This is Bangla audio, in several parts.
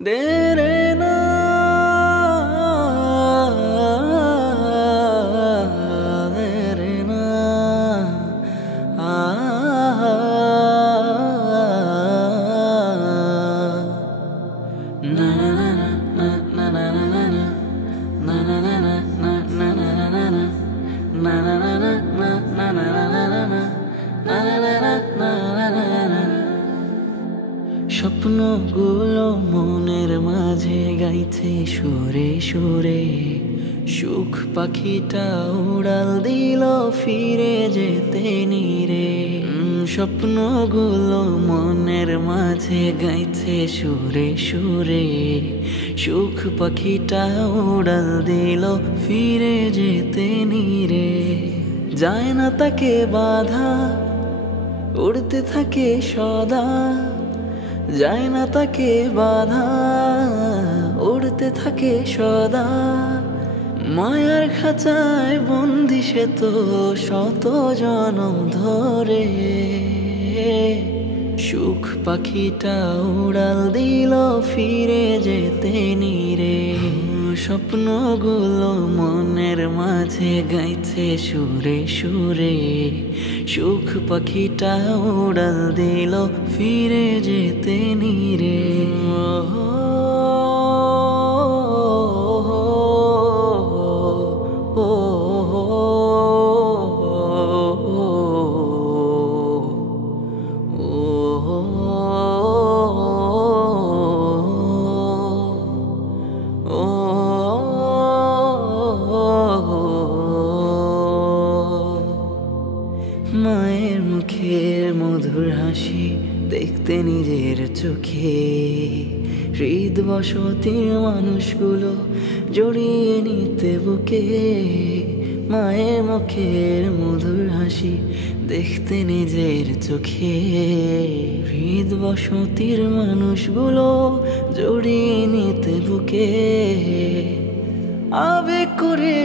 দে রে না দে রে না আ না না না না না না না না না না না না না না না না না না স্বপ্নগুলো মনের মাঝে গাইছে সুরে সুরে, সুখ পাখিটা উড়াল দিল ফিরে যেতে নিরে। স্বপ্নগুলো মনের মাঝে গাইছে সুরে সুরে, সুখ পাখিটা উড়াল দিল ফিরে যেতে নিরে। যায় না তাকে বাধা, উড়তে থাকে সদা, যায় না তাকে বাধা, উড়তে থাকে সদা। মায়ার খাঁচায় বন্দি সে তো শত জনম ধরে, সুখ পাখিটা উড়াল দিল ফিরে যেতে নিরে। স্বপ্নগুলো মনের মাঝে গাইছে সুরে সুরে, সুখ পাখিটা উড়াল দিল ফিরে যেতে নিরে। মায়ের মুখের মধুর হাসি দেখতে নিজের চোখে, হৃদ বসতির মানুষগুলো জড়িয়ে নিতে বুকে। মায়ের মুখের মধুর হাসি দেখতে নিজের চোখে, হৃদ বসতির মানুষগুলো জড়িয়ে নিতে বুকে। আবেগ করে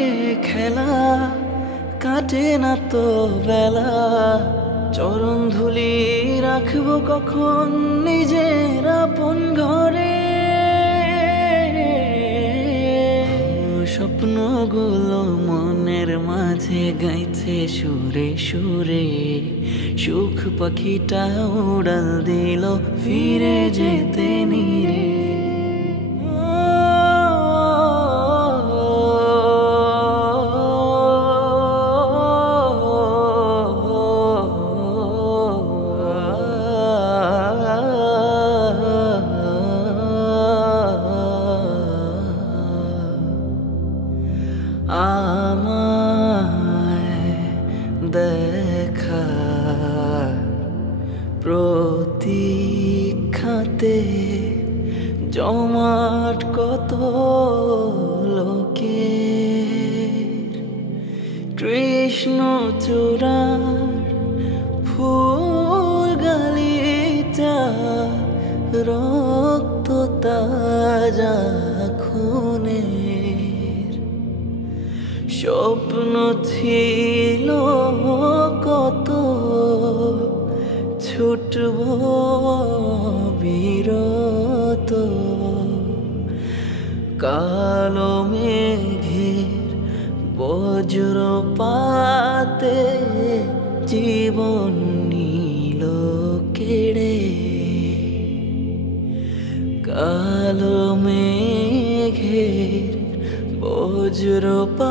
খেলা কাটে না তো বেলা, চরণ ধুলি রাখবো কখন নিজের আপন ঘরে। স্বপ্নগুলো মনের মাঝে গাইছে সুরে সুরে, সুখ পাখিটা উড়াল দিল ফিরে যেতে নিরে। আমায় দেখা প্রতীক্ষাতে জমাট কত লোকের, কৃষ্ণ চূড়ার ফুল গালিচা রক্ত তাজা খুনের। স্বপ্ন ছিল কত ছুটব বিরত, কালো মেঘের বজ্রপাতে জীবন নিল কেড়ে। কালো মেঘের বজ্রপাতে